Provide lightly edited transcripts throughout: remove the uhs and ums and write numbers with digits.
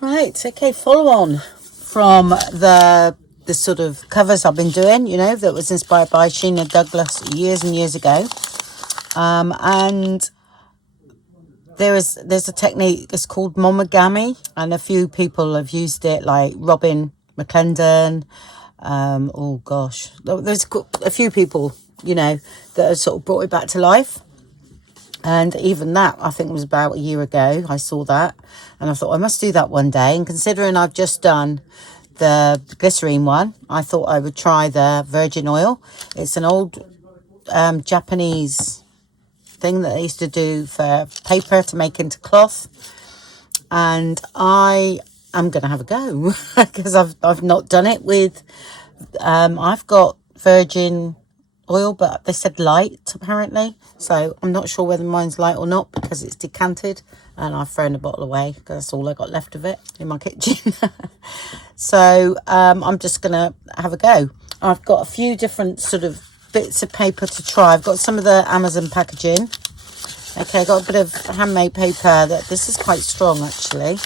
Right, okay, follow on from the sort of covers I've been doing, you know, that was inspired by Sheena Douglas years and years ago. And there's a technique, it's called MOMIGAMI, and a few people have used it, like Robyn McClendon. Oh gosh, there's a few people, you know, that have sort of brought it back to life. And even that, I think, was about a year ago. I saw that and I thought I must do that one day. And considering I've just done the glycerine one, I thought I would try the virgin oil. It's an old Japanese thing that they used to do for paper to make into cloth. And I am going to have a go because I've not done it with, I've got virgin oil, but they said light apparently, so I'm not sure whether mine's light or not because it's decanted and I've thrown a bottle away because that's all I got left of it in my kitchen. So I'm just gonna have a go. I've got a few different sort of bits of paper to try. I've got some of the Amazon packaging. Okay, I've got a bit of handmade paper. That this is quite strong actually.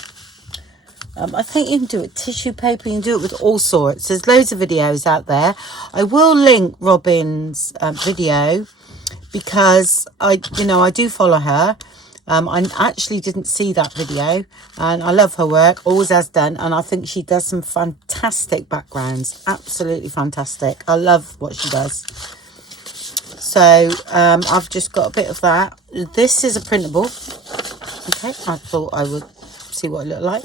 I think you can do it with tissue paper, you can do it with all sorts. There's loads of videos out there. I will link Robyn's video because I do follow her. I actually didn't see that video and I love her work, always has done, and I think she does some fantastic backgrounds, absolutely fantastic. I love what she does. So I've just got a bit of that. This is a printable. Okay, I thought I would see what it looked like.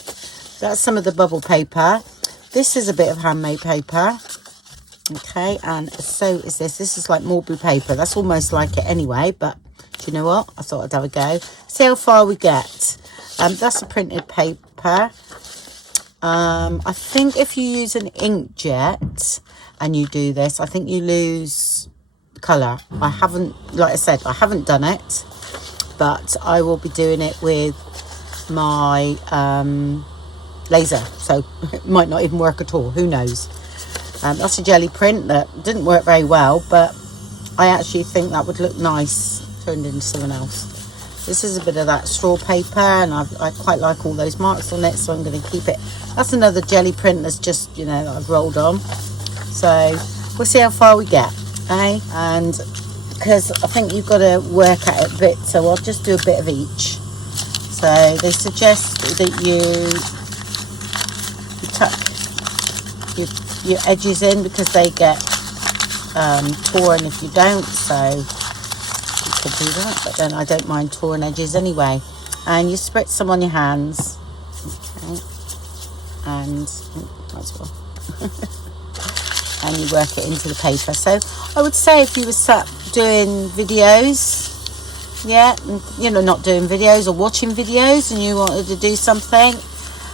That's some of the bubble paper. This is a bit of handmade paper. Okay, and so is this. This is like Mulberry paper. That's almost like it anyway, but do you know what? I thought I'd have a go. See how far we get. That's a printed paper. I think if you use an inkjet and you do this, I think you lose colour. I haven't, like I said, I haven't done it, but I will be doing it with my laser, so it might not even work at all, who knows. That's a jelly print that didn't work very well, but I actually think that would look nice turned into something else. This is a bit of that straw paper and I quite like all those marks on it, so I'm going to keep it. That's another jelly print that's just, you know, that I've rolled on, so we'll see how far we get, eh? And because I think you've got to work at it a bit, so I'll just do a bit of each. So they suggest that you tuck your edges in because they get torn if you don't, so you could do that, but then I don't mind torn edges anyway. And you spritz some on your hands, okay, and might as well and you work it into the paper. So I would say if you were sat doing videos, yeah, you know, not doing videos or watching videos and you wanted to do something,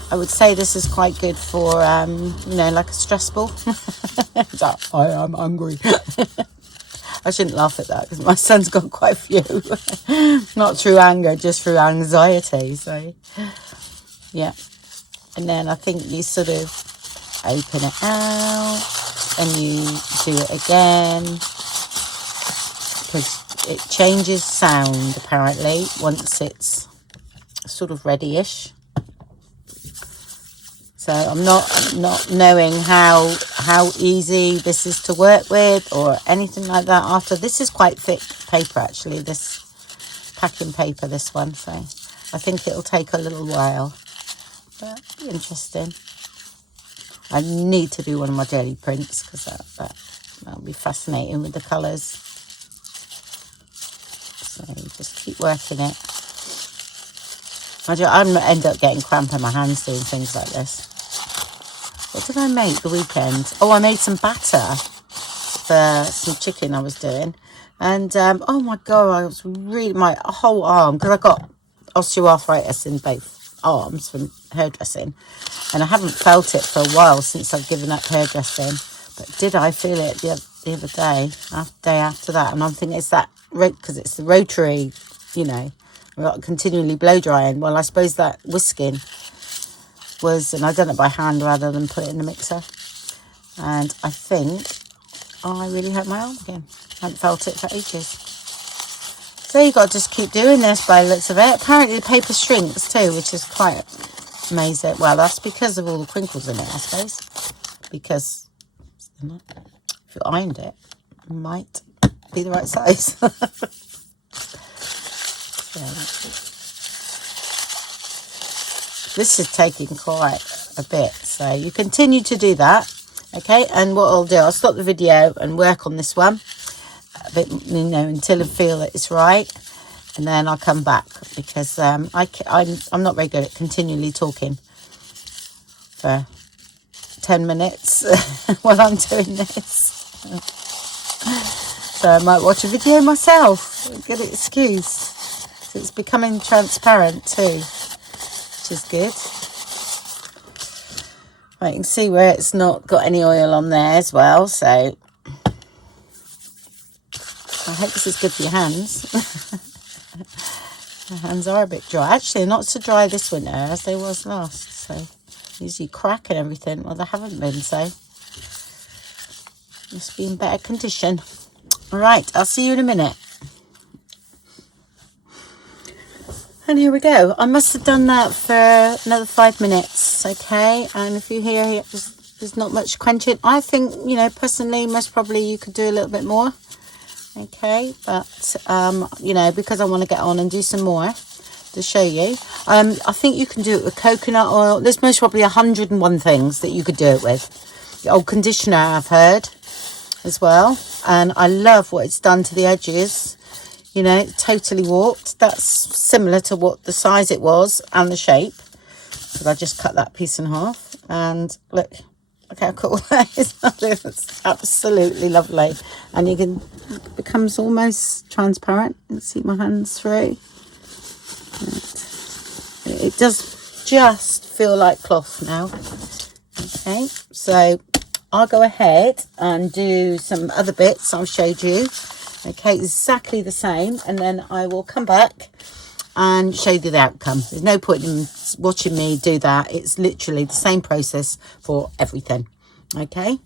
I would say this is quite good for, you know, like a stress ball. I am hungry. I shouldn't laugh at that because my son's got quite a few. Not through anger, just through anxiety. So, yeah. And then I think you sort of open it out and you do it again because it changes sound apparently once it's sort of ready-ish. So I'm not knowing how easy this is to work with or anything like that. After this is quite thick paper actually, this packing paper, this one. So I think it'll take a little while, but interesting. I need to do one of my jelly prints because that'll be fascinating with the colours. So just keep working it. I'm end up getting cramp in my hands doing things like this. What did I make the weekend? Oh, I made some batter for some chicken I was doing. And, oh my God, I was really, my whole arm, because I got osteoarthritis in both arms from hairdressing. And I haven't felt it for a while since I've given up hairdressing. But did I feel it the other day after that? And I'm thinking it's that, because it's the rotary, you know, continually blow drying. Well, I suppose that whisking was, and I've done it by hand rather than put it in the mixer, and I think I really hurt my arm again. I haven't felt it for ages. So you've got to just keep doing this by the looks of it. Apparently the paper shrinks too, which is quite ARTYmaze it. Well, that's because of all the crinkles in it, I suppose. Because if you ironed it, it might be the right size. This is taking quite a bit, so you continue to do that. Okay, and what I'll do, I'll stop the video and work on this one a bit, you know, until I feel that it's right, and then I'll come back, because I'm not very good at continually talking for 10 minutes while I'm doing this. So I might watch a video myself, get it excused. So it's becoming transparent too, which is good. Right, you can see where it's not got any oil on there as well, so I hope this is good for your hands. My hands are a bit dry. Actually, not so dry this winter as they was last, so usually crack and everything. Well, they haven't been, so must be in better condition. All right, I'll see you in a minute. And here we go. I must have done that for another 5 minutes, okay? And if you hear there's not much quenching, I think, you know, personally, most probably you could do a little bit more, okay? But, you know, because I want to get on and do some more to show you. I think you can do it with coconut oil. There's most probably 101 things that you could do it with. The old conditioner, I've heard, as well. And I love what it's done to the edges. You know, totally warped. That's similar to what the size it was and the shape. But I just cut that piece in half. And look how cool that is. It's absolutely lovely. And you can, it becomes almost transparent. You can see my hands through. It does just feel like cloth now. Okay, so I'll go ahead and do some other bits I've showed you. Okay, exactly the same, and then I will come back and show you the outcome. There's no point in watching me do that. It's literally the same process for everything. Okay.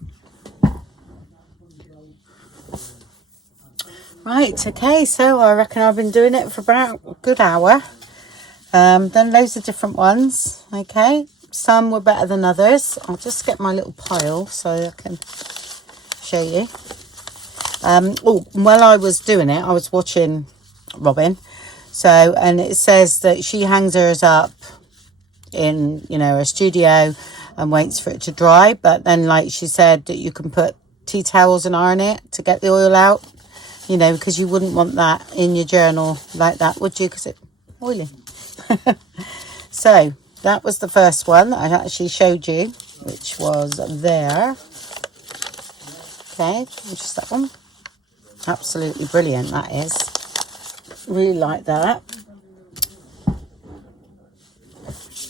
Right, okay, so I reckon I've been doing it for about a good hour. Done loads of different ones. Okay, some were better than others. I'll just get my little pile so I can show you. While I was doing it, I was watching Robyn. So, and it says that she hangs hers up in, you know, her studio and waits for it to dry. But then, like she said, that you can put tea towels and iron it to get the oil out, you know, because you wouldn't want that in your journal like that, would you? Because it's oily. So, that was the first one that I actually showed you, which was there. Okay, which is that one. Absolutely brilliant, that is. Really like that.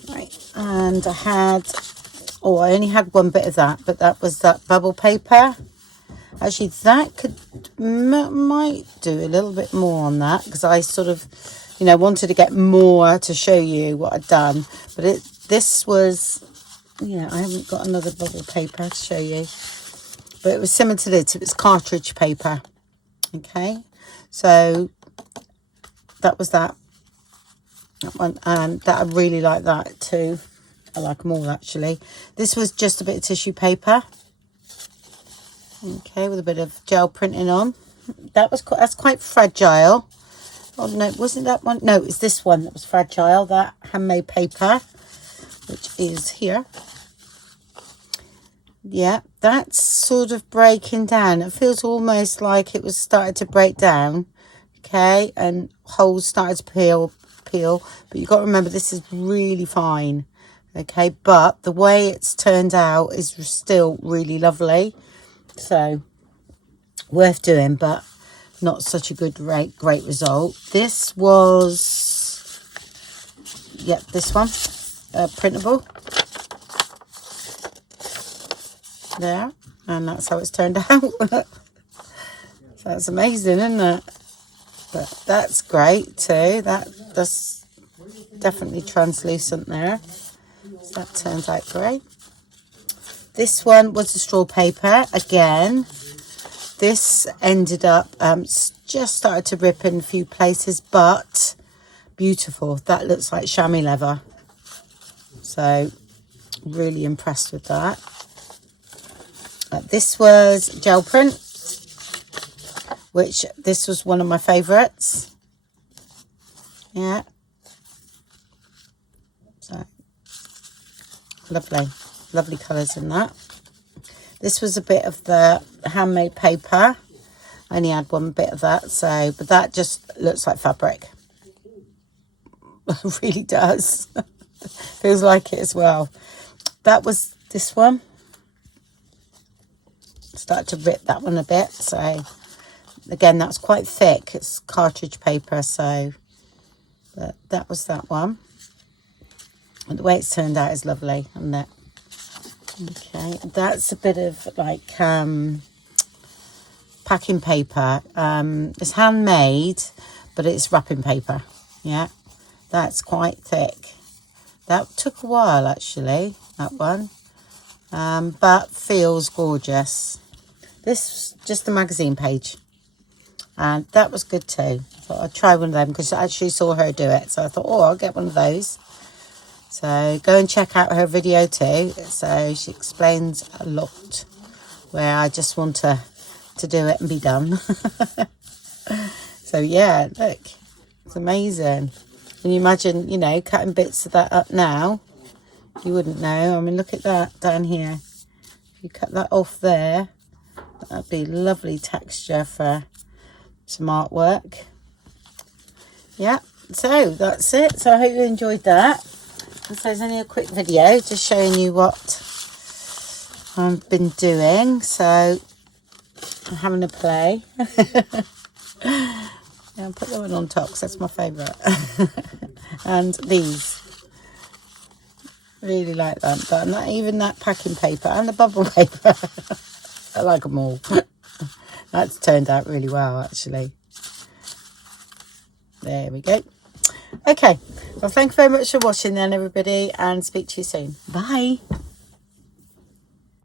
Right, and I only had one bit of that, but that was that bubble paper. Actually, that might do a little bit more on that, because I sort of, you know, wanted to get more to show you what I'd done. But this was, yeah, I haven't got another bubble paper to show you. But it was similar to this. It was cartridge paper. Okay, so that was that one, and that I really like that too. I like them all actually. This was just a bit of tissue paper, okay, with a bit of gel printing on. That's quite fragile. Oh no, wasn't that one? No, it's this one that was fragile. That handmade paper, which is here. Yeah, that's sort of breaking down. It feels almost like it was started to break down. Okay, and holes started to peel. But you've got to remember, this is really fine. Okay, but the way it's turned out is still really lovely. So, worth doing, but not such a great result. This was, yep, this one, printable. There, and that's how it's turned out. So that's amazing, isn't it? But that's great too. That's definitely translucent there. So that turns out great. This one was a straw paper again. This ended up just started to rip in a few places, but beautiful. That looks like chamois leather. So really impressed with that. This was gel print, which this was one of my favorites. Yeah, so lovely colors in that. This was a bit of the handmade paper. I only had one bit of that, so but that just looks like fabric. It really does. Feels like it as well. That was this one. Started to rip that one a bit, so again, that's quite thick. It's cartridge paper, so but that was that one. And the way it's turned out is lovely, isn't it? Okay, that's a bit of like packing paper. It's handmade, but it's wrapping paper. Yeah, that's quite thick. That took a while actually, that one, but feels gorgeous. This was just the magazine page, and that was good too. I thought I'd try one of them because I actually saw her do it, so I thought, oh, I'll get one of those. So go and check out her video too. So she explains a lot, where I just want to do it and be done. So yeah, look, it's amazing. Can you imagine, you know, cutting bits of that up now? You wouldn't know. I mean, look at that down here. If you cut that off there, that'd be lovely texture for some artwork. Yeah, so that's it. So I hope you enjoyed that. And so it's only a quick video just showing you what I've been doing. So I'm having a play. Yeah, I'll put that one on top because that's my favourite. And these. Really like that. But not even that packing paper and the bubble paper. I like them all. That's turned out really well, actually. There we go. Okay. Well, thank you very much for watching then, everybody. And speak to you soon. Bye.